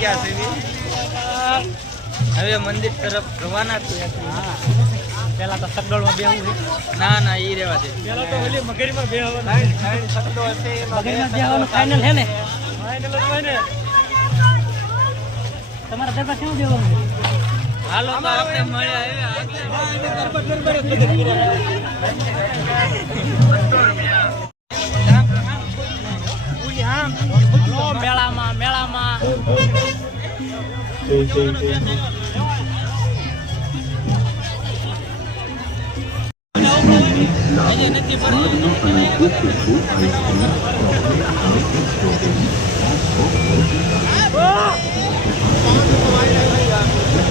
ગયા છે હવે મંદિર તરફ રવાના થયા. હા પેલા તો સગડોળમાં બેહવું છે. ના ના ઈ રહેવા દે. પેલા તો ઓલી મગરીમાં બેહવાનું. સગડો હશે એમાં બેહવાનું ફાઇનલ છે ને. ફાઇનલ જ હોય ને. તમારા દરબાર કેવું બેહવાનું છે? હાલો તો આપણે મળ્યા મેળામાં મેળામાં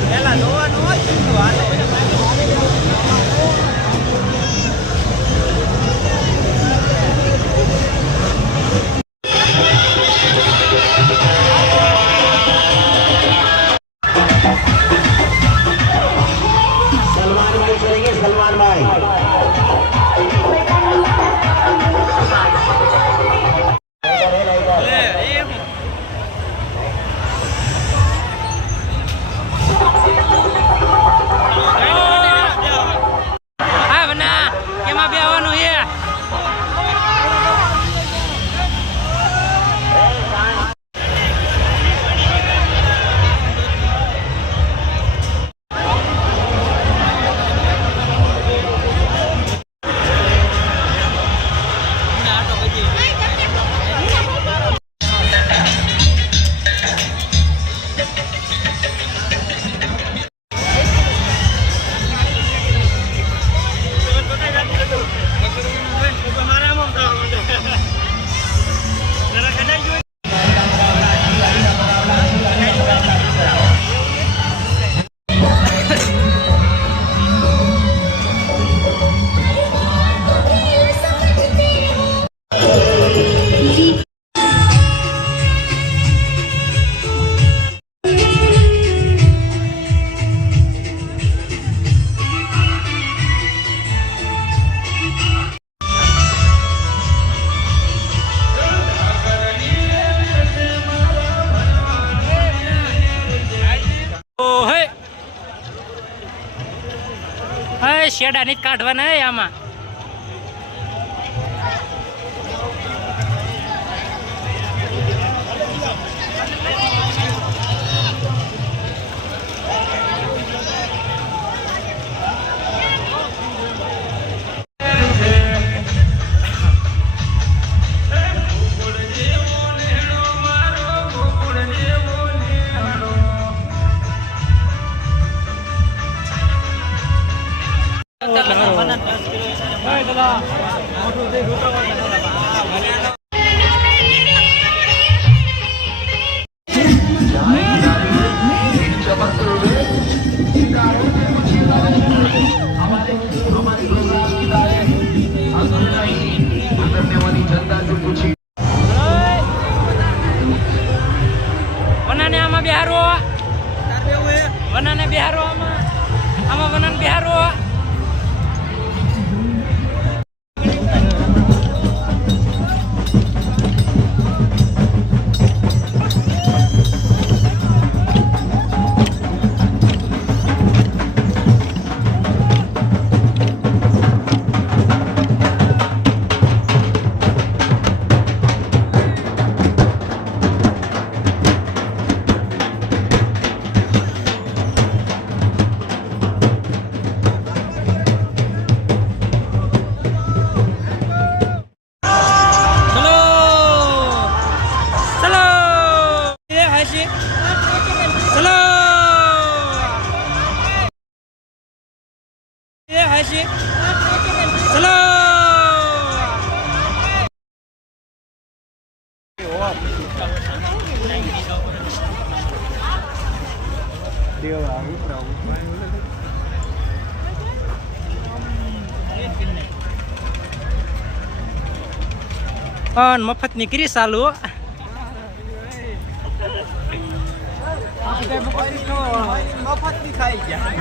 પેલા જોવાનું હોય શેડા ની કાઢવાના આમાં. વનાને આમાં બિહારો, વનાને બિહારો, આમાં વનાને બિહારો. મફત નીકળી ચાલુ મફત ની ખાઈ ગયા.